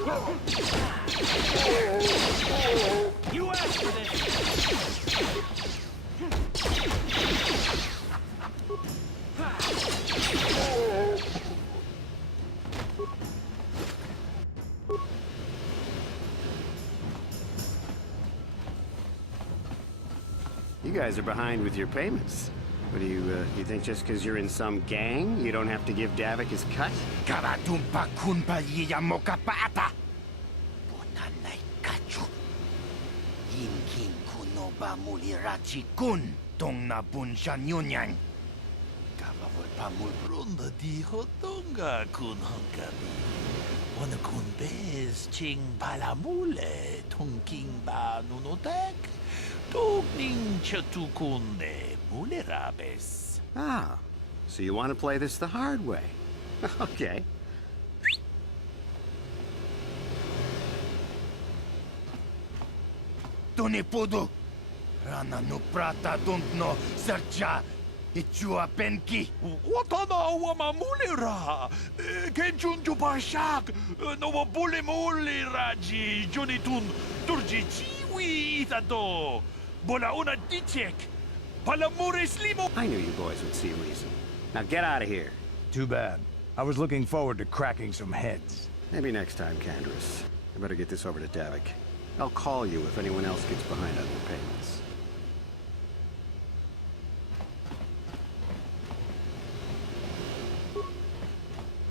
You asked for this! You guys are behind with your payments. What do you think just because you're in some gang, you don't have to give Davik his cut? Karatumpa kunpa yiya mokapaata! Bonanay kachu. Yinkin kunoba mulirachi kun tong na bunshan yunyan. Kawawal pamul ronda di hotonga kun hongkami. Wana kun bez ching palamule tongking ba nunotek. Togning chatukunde mulerabes. Ah, so you want to play this the hard way. Okay. Tunipudu! Rana no prata duntno sercha ichua penki! Watana wama mulera! Kenchunju bashak! No bule muleraji junitun turji chiwi itado! Bola una dichek! Palamuris limo! I knew you boys would see reason. Now get out of here. Too bad. I was looking forward to cracking some heads. Maybe next time, Candris. I better get this over to Davik. I'll call you if anyone else gets behind on their payments.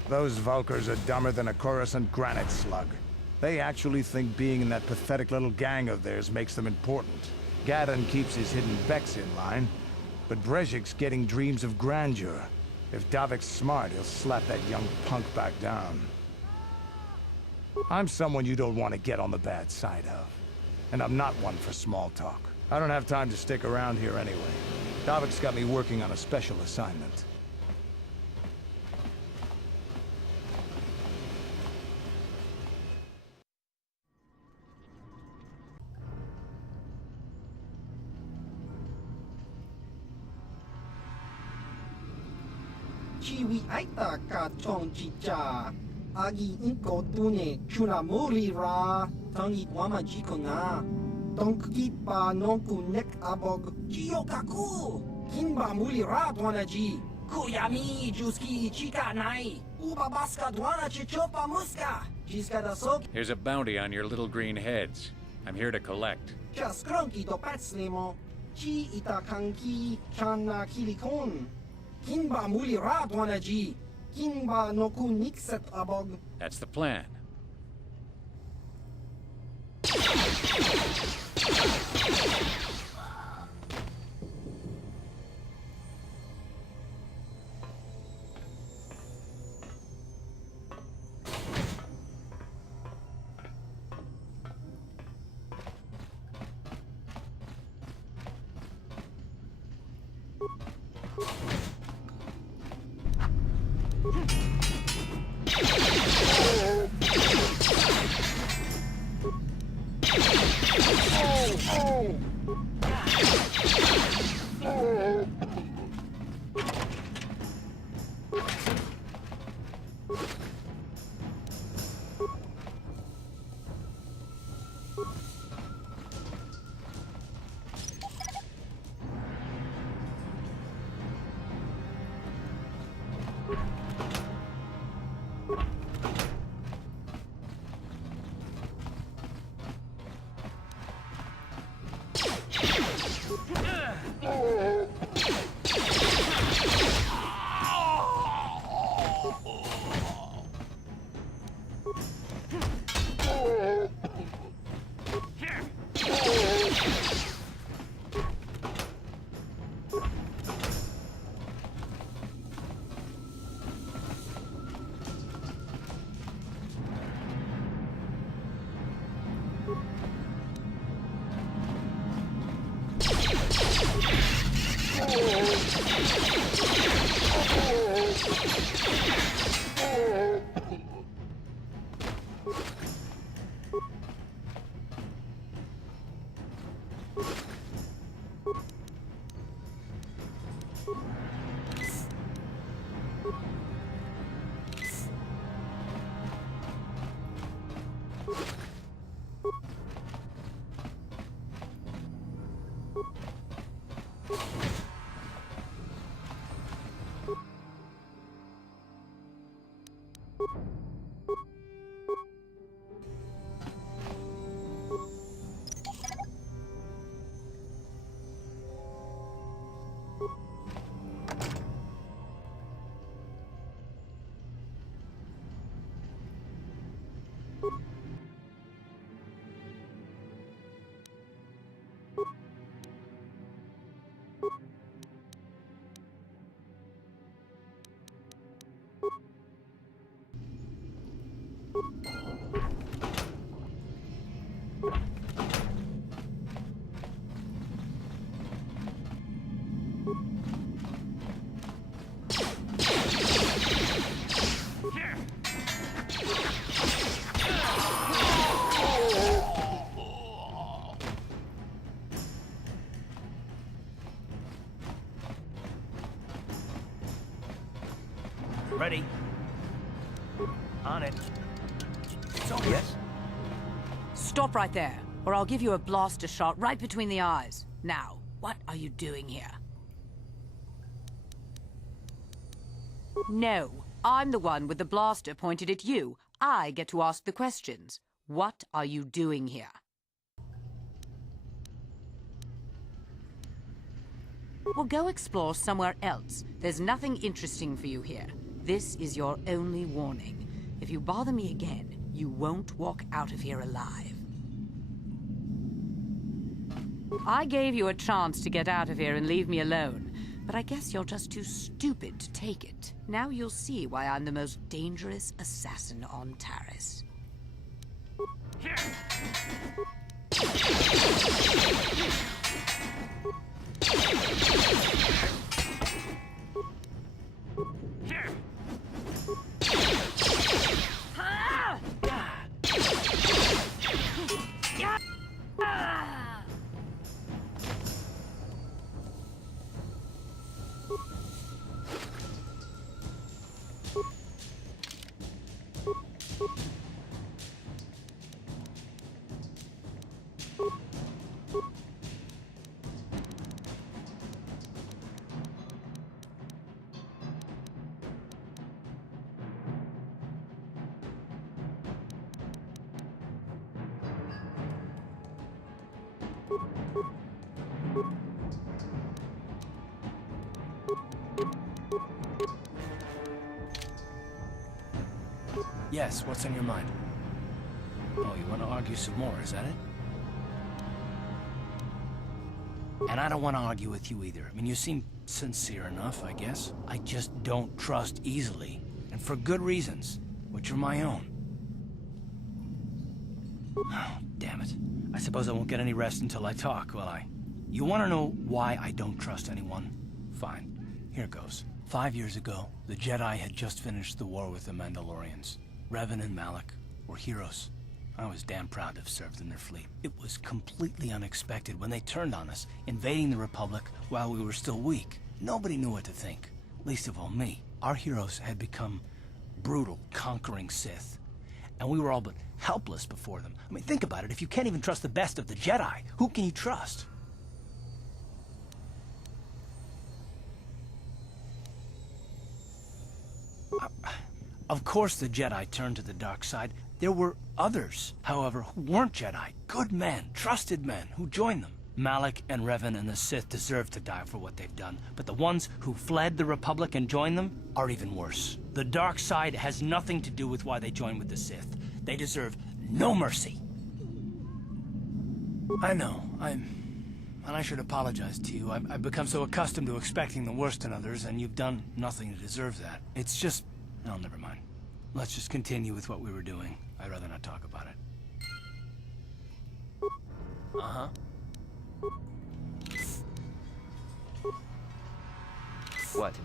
Those Vulkars are dumber than a Coruscant granite slug. They actually think being in that pathetic little gang of theirs makes them important. Gadon keeps his hidden Vex in line, but Brezhik's getting dreams of grandeur. If Davik's smart, he'll slap that young punk back down. I'm someone you don't want to get on the bad side of. And I'm not one for small talk. I don't have time to stick around here anyway. Davik's got me working on a special assignment. Chiwi aita ka chong chicha. Agi inko tune chuna muri ra. Tangi wama jiko na. Donki pa nonku nek abog. Chiyo kaku. Kinba muli ra dwana ji. Kuyami juski chika nai. Uba baska dwana chichopa muska. Jiska da sok. Here's a bounty on your little green heads. I'm here to collect. Just kronki do patslemo. Chi ita kanki chana kilikon. Kinba muli ra dwana ji. Kinba noku nikset abog. That's the plan. Ready. On it. It's over. Yes. Stop right there, or I'll give you a blaster shot right between the eyes. Now, what are you doing here? No, I'm the one with the blaster pointed at you. I get to ask the questions. What are you doing here? Well, go explore somewhere else. There's nothing interesting for you here. This is your only warning. If you bother me again, you won't walk out of here alive. I gave you a chance to get out of here and leave me alone, but I guess you're just too stupid to take it. Now you'll see why I'm the most dangerous assassin on Taris. Yes, what's on your mind? Oh, you want to argue some more, is that it? And I don't want to argue with you either. I mean, you seem sincere enough, I guess. I just don't trust easily, and for good reasons, which are my own. Oh, damn it. I suppose I won't get any rest until I talk, will I? You want to know why I don't trust anyone? Fine. Here goes. 5 years ago, the Jedi had just finished the war with the Mandalorians. Revan and Malak were heroes. I was damn proud to have served in their fleet. It was completely unexpected when they turned on us, invading the Republic while we were still weak. Nobody knew what to think, least of all me. Our heroes had become brutal, conquering Sith, and we were all but helpless before them. I mean, think about it. If you can't even trust the best of the Jedi, who can you trust? Of course the Jedi turned to the dark side. There were others, however, who weren't Jedi. Good men, trusted men, who joined them. Malak and Revan and the Sith deserve to die for what they've done, but the ones who fled the Republic and joined them are even worse. The dark side has nothing to do with why they joined with the Sith. They deserve no mercy. I know, and I should apologize to you. I've become so accustomed to expecting the worst in others, and you've done nothing to deserve that. It's just... no, never mind. Let's just continue with what we were doing. I'd rather not talk about it. Uh-huh. What?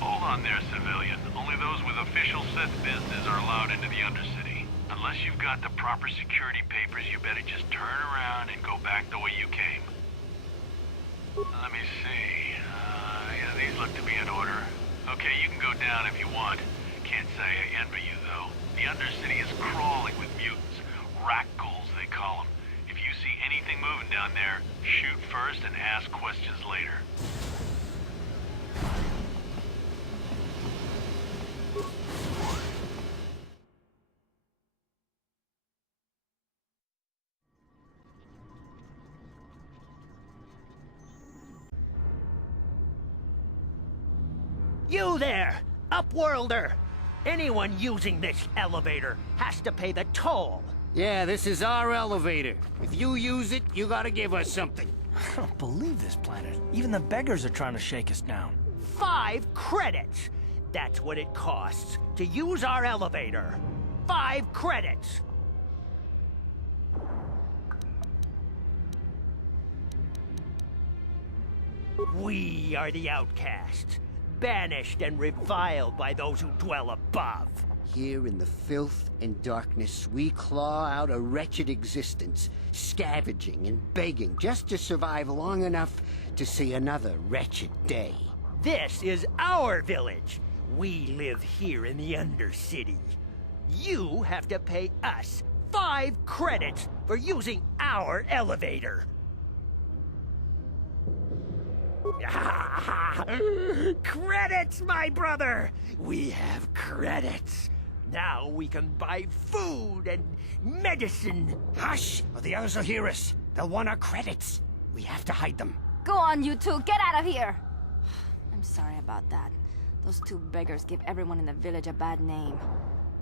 Hold on there, civilian. Only those with official Sith business are allowed into the Undercity. Unless you've got the proper security papers, you better just turn around and go back the way you came. Let me see. Yeah, these look to be in order. Okay, you can go down if you want. Can't say I envy you, though. The Undercity is crawling with mutants. Rackles, they call them. If you see anything moving down there, shoot first and ask questions later. You there, Upworlder! Anyone using this elevator has to pay the toll. Yeah, this is our elevator. If you use it, you gotta give us something. I don't believe this planet. Even the beggars are trying to shake us down. 5 credits! That's what it costs to use our elevator. 5 credits! We are the outcasts, banished and reviled by those who dwell above. Here in the filth and darkness, we claw out a wretched existence, scavenging and begging just to survive long enough to see another wretched day. This is our village. We live here in the Undercity. You have to pay us 5 credits for using our elevator. Credits, my brother! We have credits. Now we can buy food and medicine. Hush, or the others will hear us. They'll want our credits. We have to hide them. Go on, you two. Get out of here. I'm sorry about that. Those 2 beggars give everyone in the village a bad name.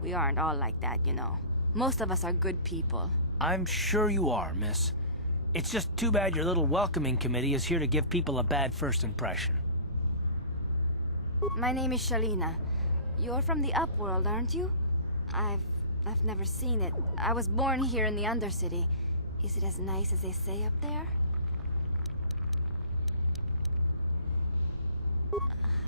We aren't all like that, you know. Most of us are good people. I'm sure you are, miss. It's just too bad your little welcoming committee is here to give people a bad first impression. My name is Shalina. You're from the Upworld, aren't you? I've never seen it. I was born here in the Undercity. Is it as nice as they say up there?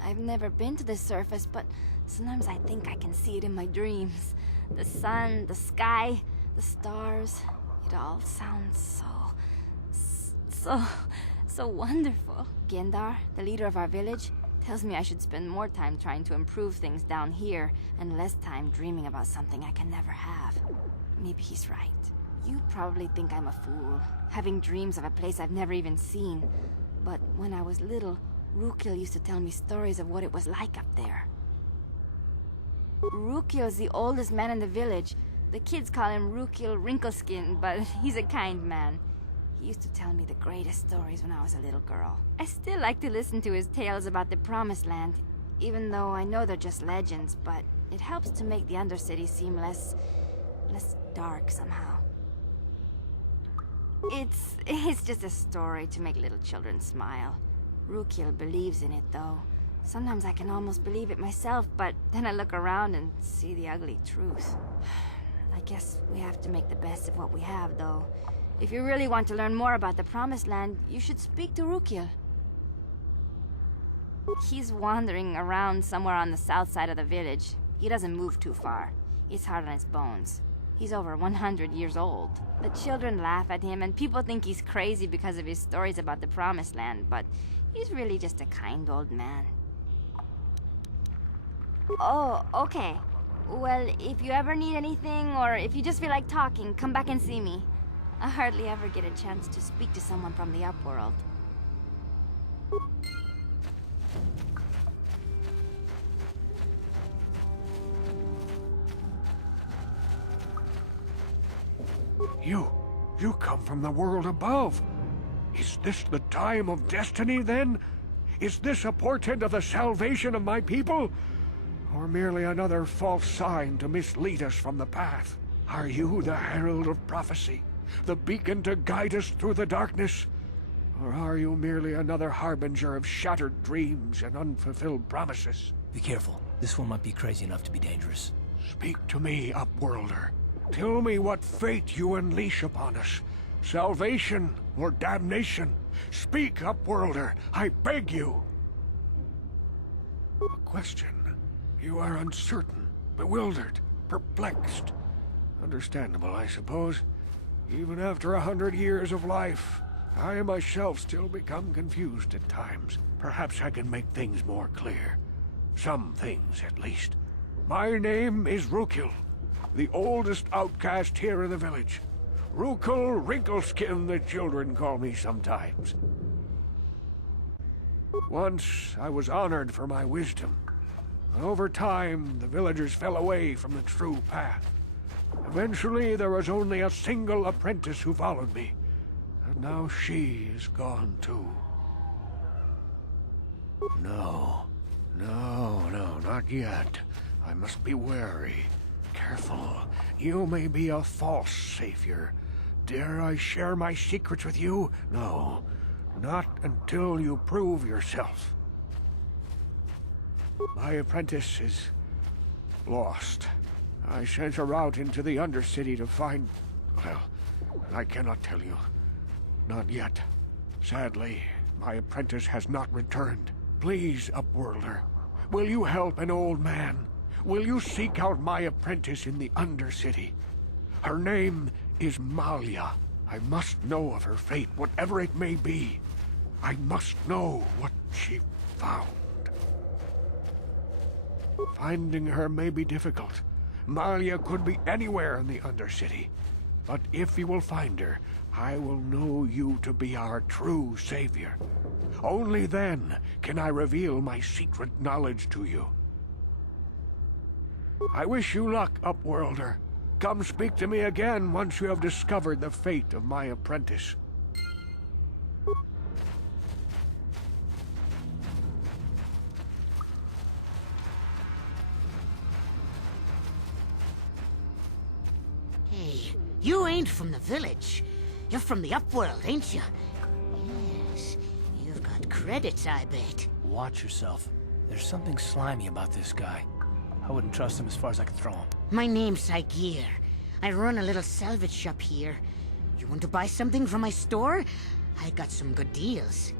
I've never been to the surface, but sometimes I think I can see it in my dreams. The sun, the sky, the stars. It all sounds so wonderful. Gendar, the leader of our village, tells me I should spend more time trying to improve things down here and less time dreaming about something I can never have. Maybe he's right. You probably think I'm a fool, having dreams of a place I've never even seen. But when I was little, Rukil used to tell me stories of what it was like up there. Rukil's the oldest man in the village. The kids call him Rukil Wrinkleskin, but he's a kind man. He used to tell me the greatest stories when I was a little girl. I still like to listen to his tales about the Promised Land, even though I know they're just legends, but it helps to make the Undercity seem less dark somehow. It's just a story to make little children smile. Rukil believes in it, though. Sometimes I can almost believe it myself, but then I look around and see the ugly truth. I guess we have to make the best of what we have, though. If you really want to learn more about the Promised Land, you should speak to Rukil. He's wandering around somewhere on the south side of the village. He doesn't move too far. He's hard on his bones. He's over 100 years old. The children laugh at him, and people think he's crazy because of his stories about the Promised Land, but he's really just a kind old man. Oh, okay. Well, if you ever need anything, or if you just feel like talking, come back and see me. I hardly ever get a chance to speak to someone from the Upworld. You come from the world above. Is this the time of destiny, then? Is this a portent of the salvation of my people? Or merely another false sign to mislead us from the path? Are you the herald of prophecy? The beacon to guide us through the darkness? Or are you merely another harbinger of shattered dreams and unfulfilled promises? Be careful. This one might be crazy enough to be dangerous. Speak to me, Upworlder. Tell me what fate you unleash upon us. Salvation or damnation? Speak, Upworlder, I beg you. A question. You are uncertain, bewildered, perplexed. Understandable, I suppose. Even after 100 years of life, I myself still become confused at times. Perhaps I can make things more clear. Some things, at least. My name is Rukil, the oldest outcast here in the village. Rukil Wrinkleskin, the children call me sometimes. Once, I was honored for my wisdom. But over time, the villagers fell away from the true path. Eventually, there was only a single apprentice who followed me. And now she is gone too. No, not yet. I must be wary. Careful. You may be a false savior. Dare I share my secrets with you? No, not until you prove yourself. My apprentice is lost. I sent her out into the Undercity to find... well, I cannot tell you. Not yet. Sadly, my apprentice has not returned. Please, Upworlder, will you help an old man? Will you seek out my apprentice in the Undercity? Her name is Malia. I must know of her fate, whatever it may be. I must know what she found. Finding her may be difficult. Malia could be anywhere in the Undercity. But if you will find her, I will know you to be our true savior. Only then can I reveal my secret knowledge to you. I wish you luck, Upworlder. Come speak to me again once you have discovered the fate of my apprentice. Hey, you ain't from the village. You're from the Upworld, ain't you? Yes, you've got credits, I bet. Watch yourself. There's something slimy about this guy. I wouldn't trust him as far as I could throw him. My name's Saigir. I run a little salvage shop here. You want to buy something from my store? I got some good deals.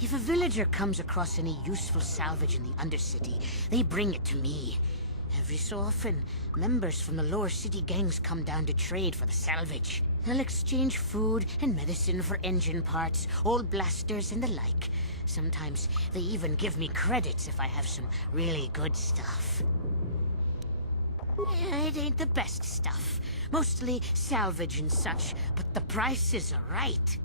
If a villager comes across any useful salvage in the Undercity, they bring it to me. Every so often, members from the lower city gangs come down to trade for the salvage. They'll exchange food and medicine for engine parts, old blasters and the like. Sometimes they even give me credits if I have some really good stuff. It ain't the best stuff. Mostly salvage and such, but the prices are right.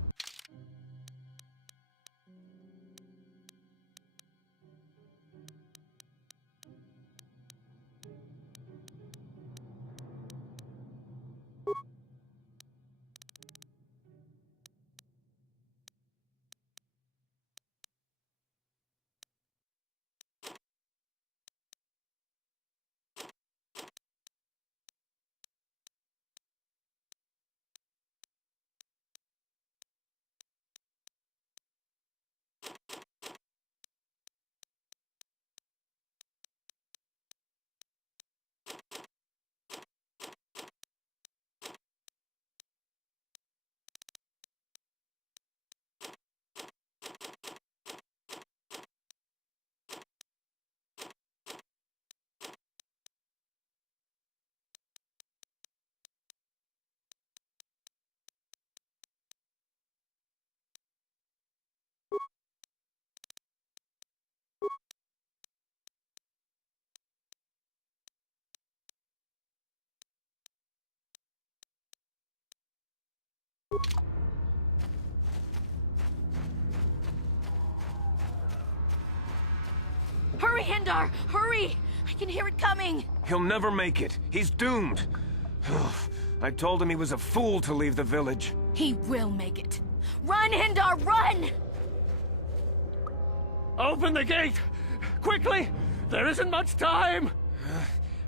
Hurry, Endar! Hurry! I can hear it coming! He'll never make it. He's doomed. I told him he was a fool to leave the village. He will make it. Run, Endar, run! Open the gate! Quickly! There isn't much time!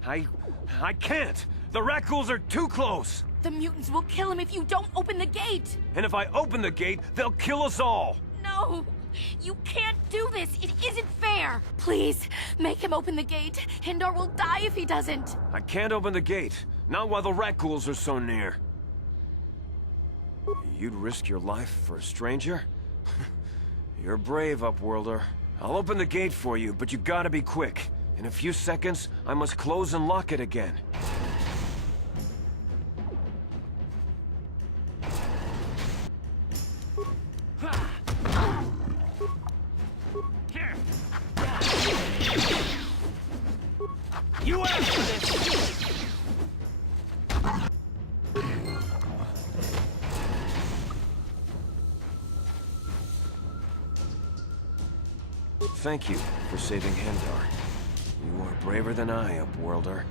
I can't. The Rakghouls are too close. The mutants will kill him if you don't open the gate! And if I open the gate, they'll kill us all! No! You can't do this! It isn't fair! Please, make him open the gate. Endar will die if he doesn't. I can't open the gate. Not while the rat ghouls are so near. You'd risk your life for a stranger? You're brave, Upworlder. I'll open the gate for you, but you gotta be quick. In a few seconds, I must close and lock it again. You after this! Thank you for saving Endar. You are braver than I, Upworlder.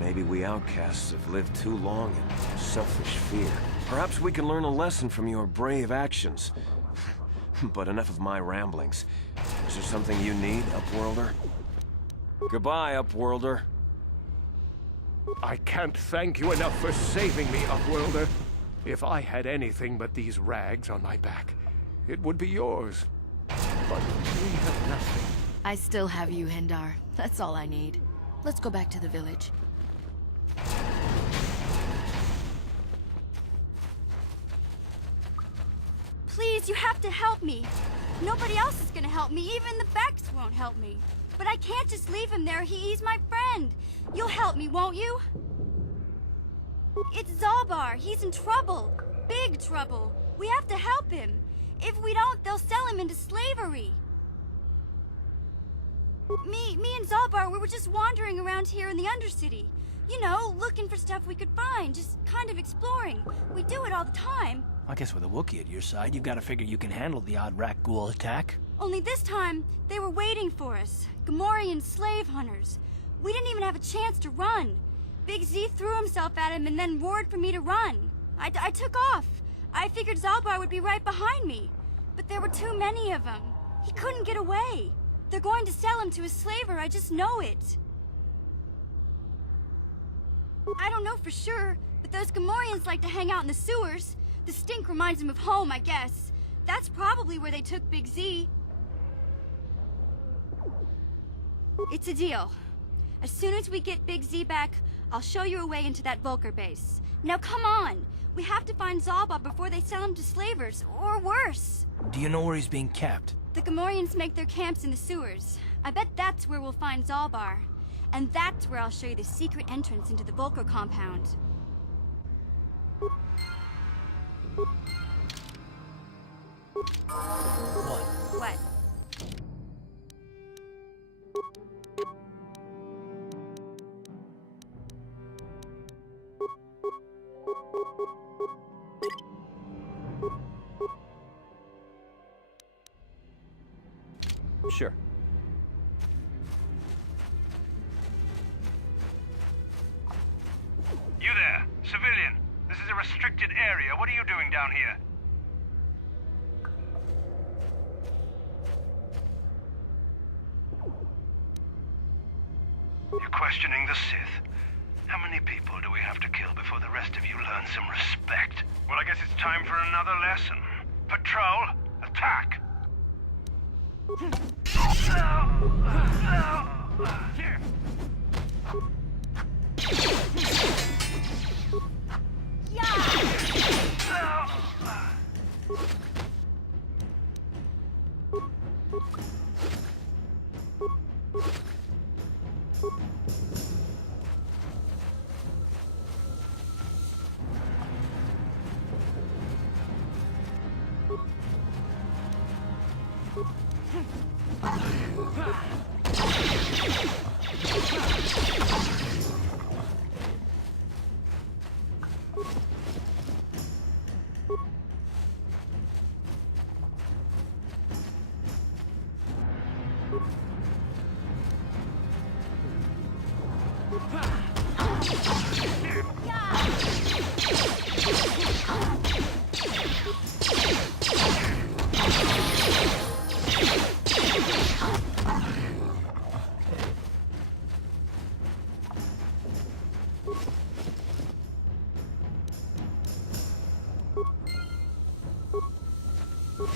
Maybe we outcasts have lived too long in selfish fear. Perhaps we can learn a lesson from your brave actions. But enough of my ramblings. Is there something you need, Upworlder? Goodbye, Upworlder. I can't thank you enough for saving me, Upworlder. If I had anything but these rags on my back, it would be yours. But we have nothing. I still have you, Endar. That's all I need. Let's go back to the village. Please, you have to help me. Nobody else is gonna help me. Even the Becks won't help me. But I can't just leave him there. He's my friend. You'll help me, won't you? It's Zalbar. He's in trouble. Big trouble. We have to help him. If we don't, they'll sell him into slavery. Me and Zalbar, we were just wandering around here in the Undercity. You know, looking for stuff we could find, just kind of exploring. We do it all the time. I guess with a Wookiee at your side, you've got to figure you can handle the odd rat ghoul attack. Only this time, they were waiting for us. Gamorrean slave hunters. We didn't even have a chance to run. Big Z threw himself at him and then roared for me to run. I took off. I figured Zalbar would be right behind me. But there were too many of them. He couldn't get away. They're going to sell him to a slaver, I just know it. I don't know for sure, but those Gamorreans like to hang out in the sewers. The stink reminds them of home, I guess. That's probably where they took Big Z. It's a deal. As soon as we get Big Z back, I'll show you a way into that Vulcar base. Now come on! We have to find Zalbar before they sell him to slavers, or worse. Do you know where he's being kept? The Gamorreans make their camps in the sewers. I bet that's where we'll find Zalbar. And that's where I'll show you the secret entrance into the Vulcar compound. What? Sure. You there, civilian. This is a restricted area. What are you doing down here? You're questioning the Sith. How many people do we have to kill before the rest of you learn some respect? Well, I guess it's time for another lesson. Patrol, attack! Sure.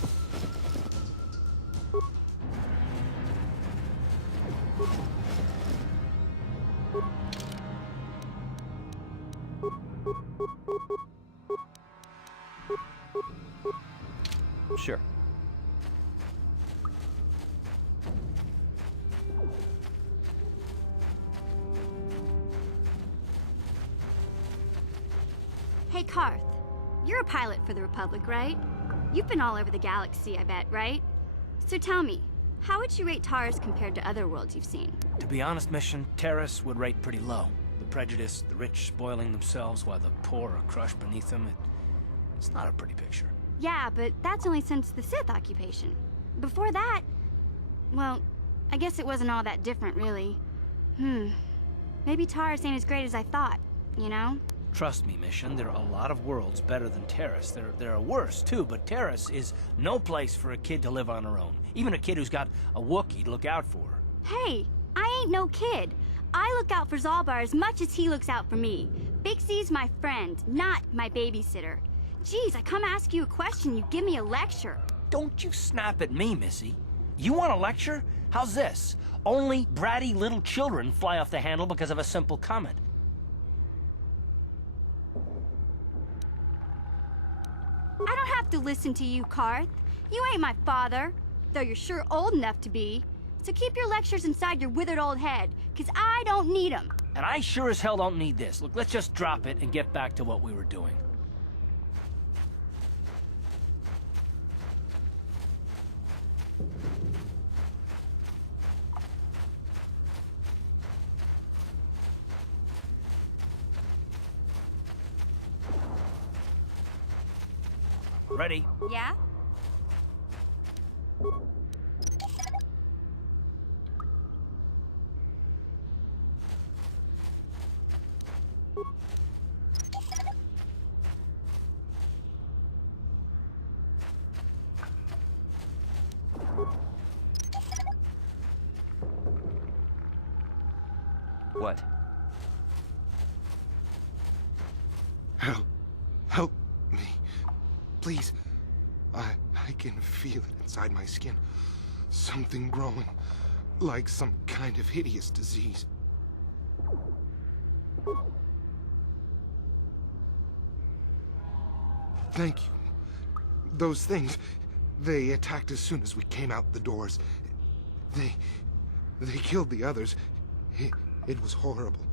Hey, Carth. You're a pilot for the Republic, right? You've been all over the galaxy, I bet, right? So tell me, how would you rate Taris compared to other worlds you've seen? To be honest, Mission, Taris would rate pretty low. The prejudice, the rich spoiling themselves while the poor are crushed beneath them, it's not a pretty picture. Yeah, but that's only since the Sith occupation. Before that, well, I guess it wasn't all that different, really. Maybe Taris ain't as great as I thought, you know? Trust me, Mission, there are a lot of worlds better than Taris. There are worse, too, but Taris is no place for a kid to live on her own. Even a kid who's got a Wookiee to look out for her. Hey, I ain't no kid. I look out for Zalbar as much as he looks out for me. Big Z's my friend, not my babysitter. Geez, I come ask you a question, you give me a lecture. Don't you snap at me, Missy. You want a lecture? How's this? Only bratty little children fly off the handle because of a simple comment. I don't have to listen to you, Carth. You ain't my father, though you're sure old enough to be. So keep your lectures inside your withered old head, 'cause I don't need 'em. And I sure as hell don't need this. Look, let's just drop it and get back to what we were doing. Ready? Yeah? What? Help me. Please. I can feel it inside my skin. Something growing. Like some kind of hideous disease. Thank you. Those things, they attacked as soon as we came out the doors. They killed the others. It was horrible.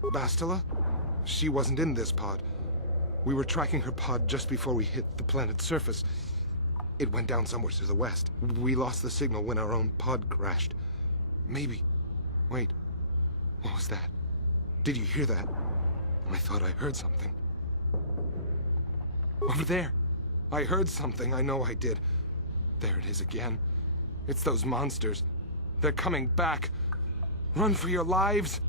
Bastila? She wasn't in this pod. We were tracking her pod just before we hit the planet's surface. It went down somewhere to the west. We lost the signal when our own pod crashed. Maybe... Wait. What was that? Did you hear that? I thought I heard something. Over there! I heard something, I know I did. There it is again. It's those monsters. They're coming back. Run for your lives!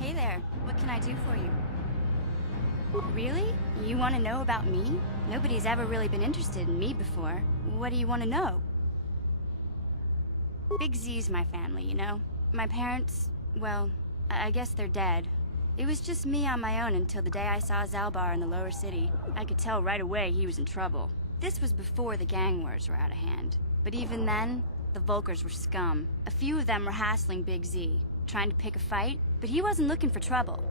Hey there, what can I do for you? Really? You want to know about me? Nobody's ever really been interested in me before. What do you want to know? Big Z's my family, you know? My parents, well, I guess they're dead. It was just me on my own until the day I saw Zalbar in the lower city. I could tell right away he was in trouble. This was before the gang wars were out of hand. But even then, the Vulkars were scum. A few of them were hassling Big Z, trying to pick a fight, but he wasn't looking for trouble.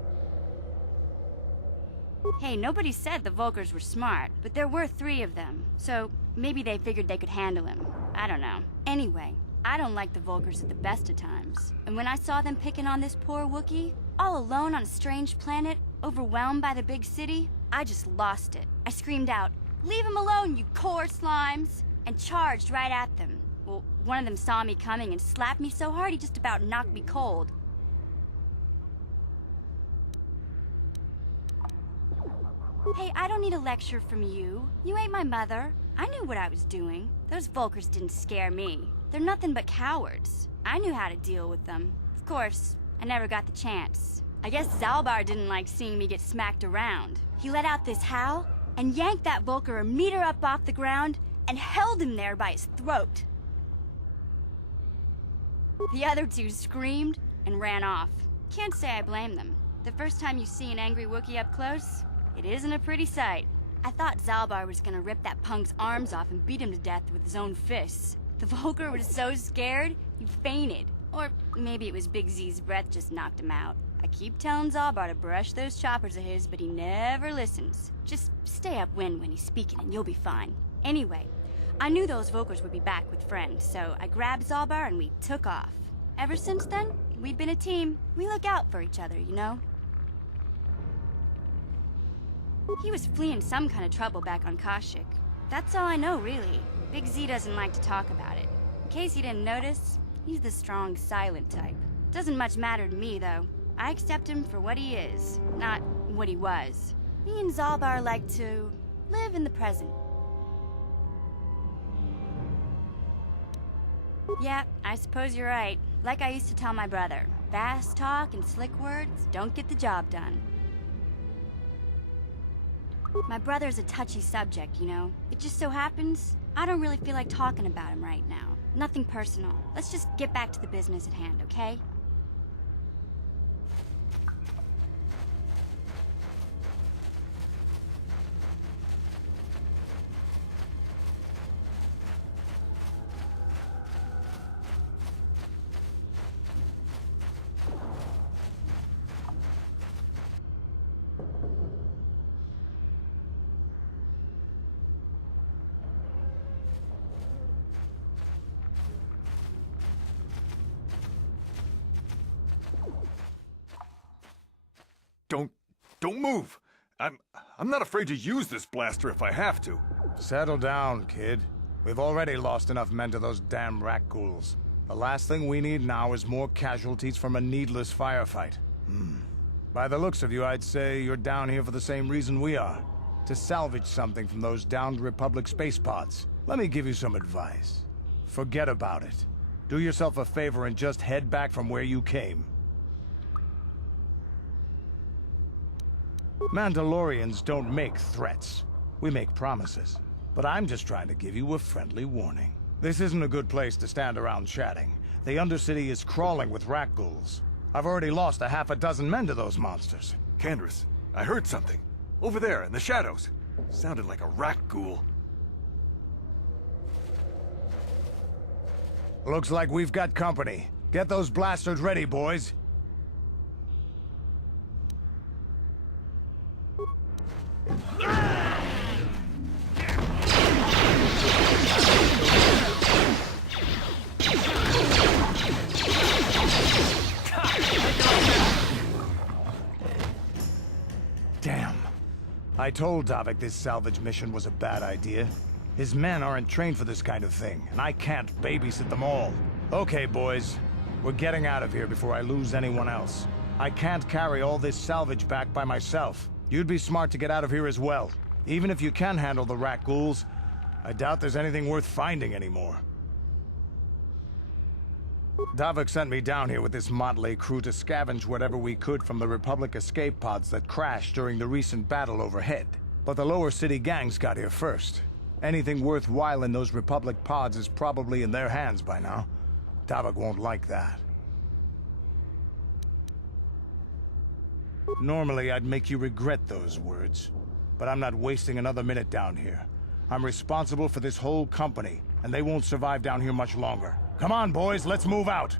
Hey, nobody said the Vulkars were smart, but there were 3 of them, so maybe they figured they could handle him. I don't know. Anyway, I don't like the Vulkars at the best of times. And when I saw them picking on this poor Wookiee, all alone on a strange planet, overwhelmed by the big city, I just lost it. I screamed out, "Leave him alone, you core slimes!" and charged right at them. Well, one of them saw me coming and slapped me so hard he just about knocked me cold. Hey, I don't need a lecture from you. You ain't my mother. I knew what I was doing. Those Volkers didn't scare me. They're nothing but cowards. I knew how to deal with them. Of course, I never got the chance. I guess Zalbar didn't like seeing me get smacked around. He let out this howl and yanked that Volker a meter up off the ground and held him there by his throat. The other two screamed and ran off. Can't say I blame them. The first time you see an angry Wookiee up close, it isn't a pretty sight. I thought Zalbar was gonna rip that punk's arms off and beat him to death with his own fists. The Volker was so scared, he fainted. Or maybe it was Big Z's breath just knocked him out. I keep telling Zalbar to brush those choppers of his, but he never listens. Just stay upwind when he's speaking and you'll be fine. Anyway, I knew those Volkers would be back with friends, so I grabbed Zalbar and we took off. Ever since then, we've been a team. We look out for each other, you know? He was fleeing some kind of trouble back on Kashyyyk. That's all I know, really. Big Z doesn't like to talk about it. In case you didn't notice, he's the strong, silent type. Doesn't much matter to me, though. I accept him for what he is, not what he was. Me and Zalbar like to live in the present. Yeah, I suppose you're right. Like I used to tell my brother, fast talk and slick words don't get the job done. My brother's a touchy subject, you know. It just so happens, I don't really feel like talking about him right now. Nothing personal. Let's just get back to the business at hand, okay? Don't move! I'm not afraid to use this blaster if I have to. Settle down, kid. We've already lost enough men to those damn rat ghouls. The last thing we need now is more casualties from a needless firefight. By the looks of you, I'd say you're down here for the same reason we are. To salvage something from those downed Republic space pods. Let me give you some advice. Forget about it. Do yourself a favor and just head back from where you came. Mandalorians don't make threats. We make promises. But I'm just trying to give you a friendly warning. This isn't a good place to stand around chatting. The Undercity is crawling with rat ghouls. I've already lost a half a dozen men to those monsters. Candris, I heard something. Over there, in the shadows. Sounded like a rat ghoul. Looks like we've got company. Get those blasters ready, boys. Damn. I told Davik this salvage mission was a bad idea. His men aren't trained for this kind of thing, and I can't babysit them all. Okay, boys. We're getting out of here before I lose anyone else. I can't carry all this salvage back by myself. You'd be smart to get out of here as well. Even if you can handle the rat ghouls, I doubt there's anything worth finding anymore. Davik sent me down here with this motley crew to scavenge whatever we could from the Republic escape pods that crashed during the recent battle overhead. But the lower city gangs got here first. Anything worthwhile in those Republic pods is probably in their hands by now. Davik won't like that. Normally, I'd make you regret those words. But I'm not wasting another minute down here. I'm responsible for this whole company, and they won't survive down here much longer. Come on, boys, let's move out!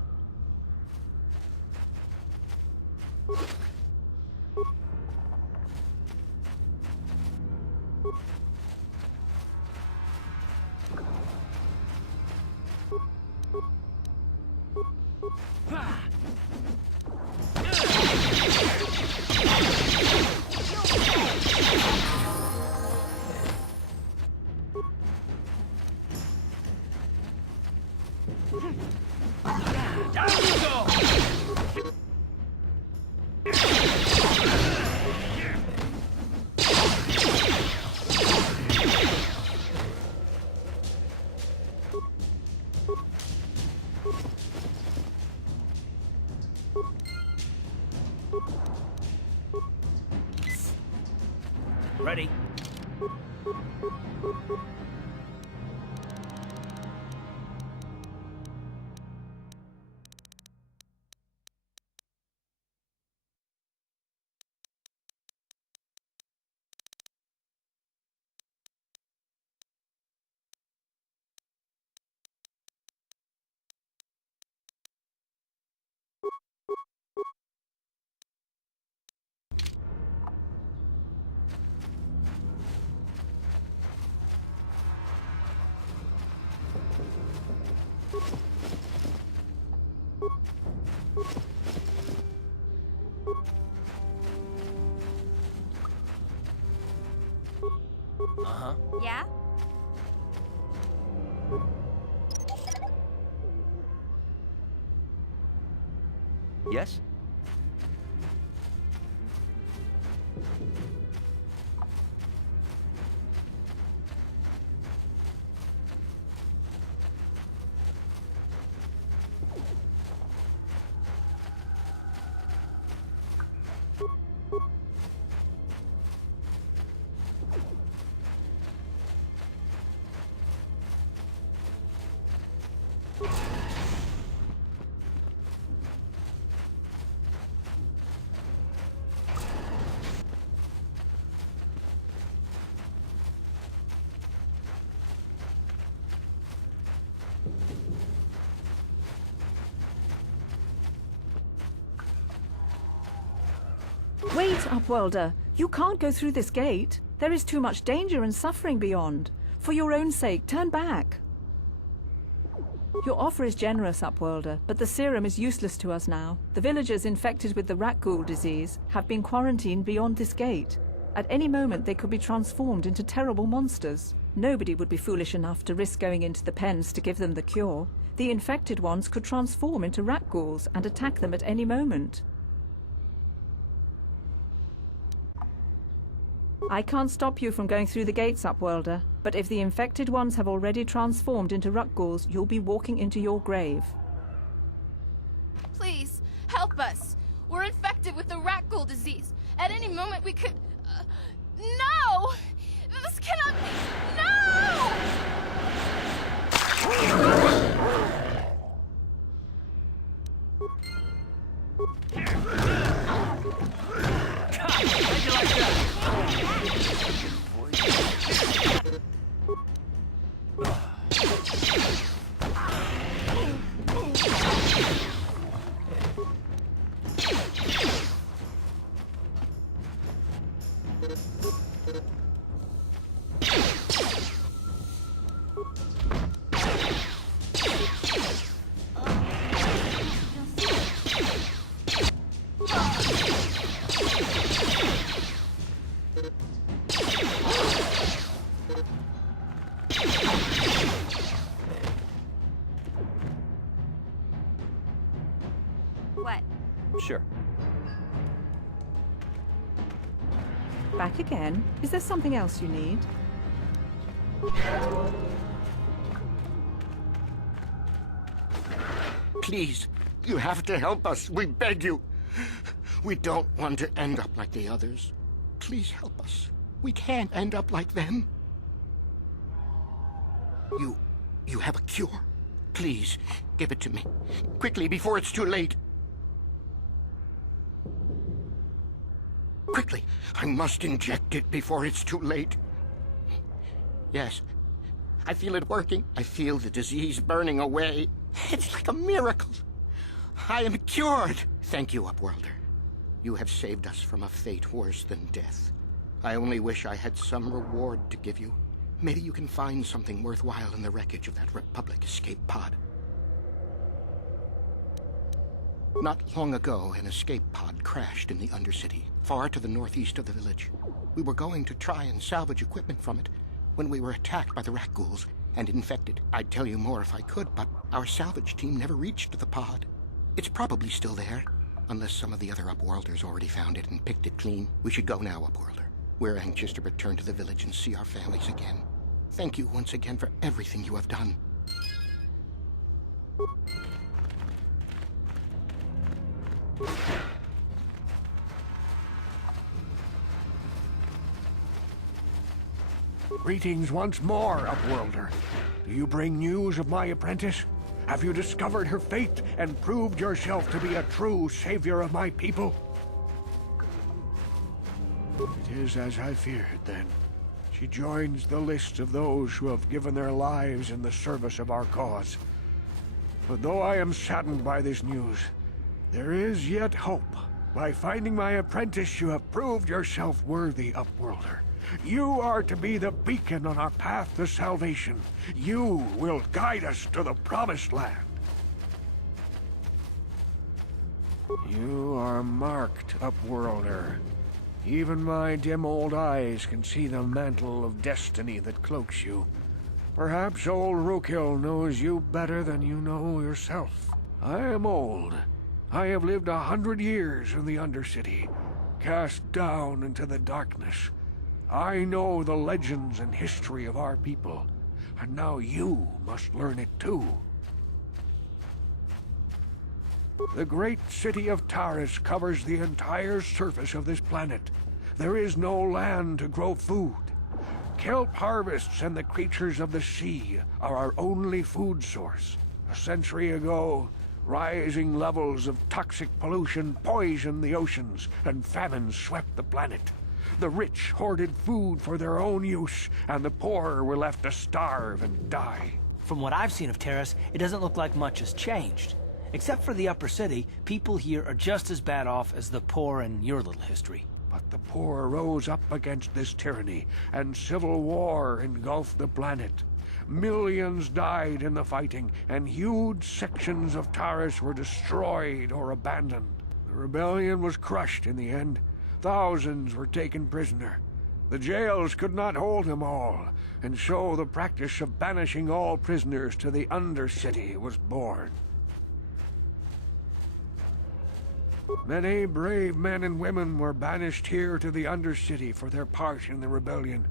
Ready? Uh-huh. Yeah? Yes? Wait, Upworlder. You can't go through this gate. There is too much danger and suffering beyond. For your own sake, turn back. Your offer is generous, Upworlder, but the serum is useless to us now. The villagers infected with the rat ghoul disease have been quarantined beyond this gate. At any moment, they could be transformed into terrible monsters. Nobody would be foolish enough to risk going into the pens to give them the cure. The infected ones could transform into rat ghouls and attack them at any moment. I can't stop you from going through the gates, Upworlder, but if the infected ones have already transformed into rat ghouls, you'll be walking into your grave. Please, help us. We're infected with the rat ghoul disease. At any moment we could... no! This cannot be... No! What? Sure. Back again? Is there something else you need? Please, you have to help us. We beg you. We don't want to end up like the others. Please help us. We can't end up like them. You have a cure. Please, give it to me. Quickly, before it's too late. Quickly, I must inject it before it's too late. Yes, I feel it working. I feel the disease burning away. It's like a miracle. I am cured. Thank you, Upworlder. You have saved us from a fate worse than death. I only wish I had some reward to give you. Maybe you can find something worthwhile in the wreckage of that Republic escape pod. Not long ago, an escape pod crashed in the Undercity, far to the northeast of the village. We were going to try and salvage equipment from it when we were attacked by the rat ghouls and infected. I'd tell you more if I could, but our salvage team never reached the pod. It's probably still there, unless some of the other Upworlders already found it and picked it clean. We should go now, Upworlder. We're anxious to return to the village and see our families again. Thank you once again for everything you have done. Greetings once more, Upworlder. Do you bring news of my apprentice? Have you discovered her fate and proved yourself to be a true savior of my people? It is as I feared, then. She joins the list of those who have given their lives in the service of our cause. But though I am saddened by this news, there is yet hope. By finding my apprentice, you have proved yourself worthy, Upworlder. You are to be the beacon on our path to salvation. You will guide us to the Promised Land. You are marked, Upworlder. Even my dim old eyes can see the mantle of destiny that cloaks you. Perhaps old Rookhill knows you better than you know yourself. I am old. I have lived 100 years in the Undercity, cast down into the darkness. I know the legends and history of our people, and now you must learn it too. The great city of Taris covers the entire surface of this planet. There is no land to grow food. Kelp harvests and the creatures of the sea are our only food source. A century ago, rising levels of toxic pollution poisoned the oceans, and famines swept the planet. The rich hoarded food for their own use, and the poor were left to starve and die. From what I've seen of Taris, it doesn't look like much has changed. Except for the upper city, people here are just as bad off as the poor in your little history. But the poor rose up against this tyranny, and civil war engulfed the planet. Millions died in the fighting, and huge sections of Taris were destroyed or abandoned. The rebellion was crushed in the end. Thousands were taken prisoner. The jails could not hold them all, and so the practice of banishing all prisoners to the Undercity was born. Many brave men and women were banished here to the Undercity for their part in the rebellion.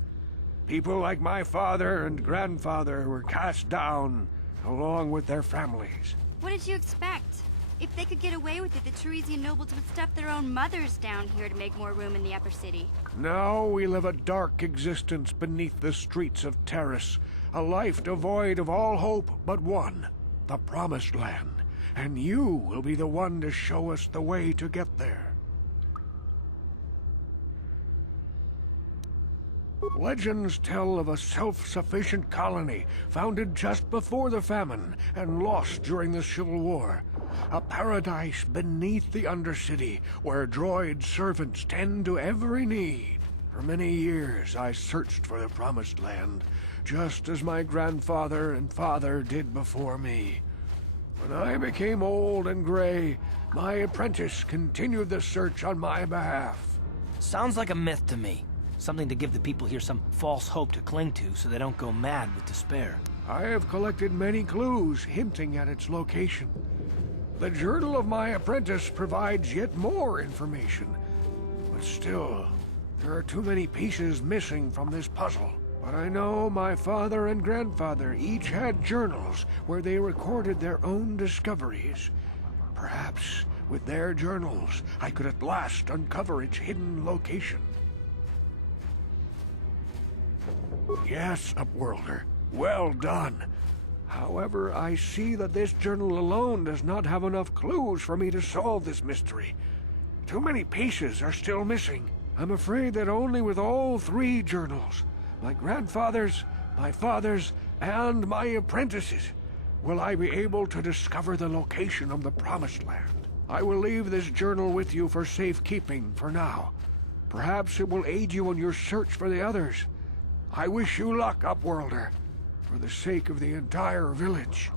People like my father and grandfather were cast down, along with their families. What did you expect? If they could get away with it, the Tarisian nobles would stuff their own mothers down here to make more room in the upper city. Now we live a dark existence beneath the streets of Taris, a life devoid of all hope but one, the Promised Land. And you will be the one to show us the way to get there. Legends tell of a self-sufficient colony founded just before the famine and lost during the Civil War. A paradise beneath the Undercity where droid servants tend to every need. For many years I searched for the Promised Land, just as my grandfather and father did before me. When I became old and gray, my apprentice continued the search on my behalf. Sounds like a myth to me. Something to give the people here some false hope to cling to so they don't go mad with despair. I have collected many clues hinting at its location. The journal of my apprentice provides yet more information. But still, there are too many pieces missing from this puzzle. But I know my father and grandfather each had journals where they recorded their own discoveries. Perhaps with their journals, I could at last uncover its hidden location. Yes, Upworlder. Well done. However, I see that this journal alone does not have enough clues for me to solve this mystery. Too many pieces are still missing. I'm afraid that only with all three journals, my grandfather's, my father's, and my apprentice's, will I be able to discover the location of the Promised Land. I will leave this journal with you for safekeeping for now. Perhaps it will aid you in your search for the others. I wish you luck, Upworlder, for the sake of the entire village.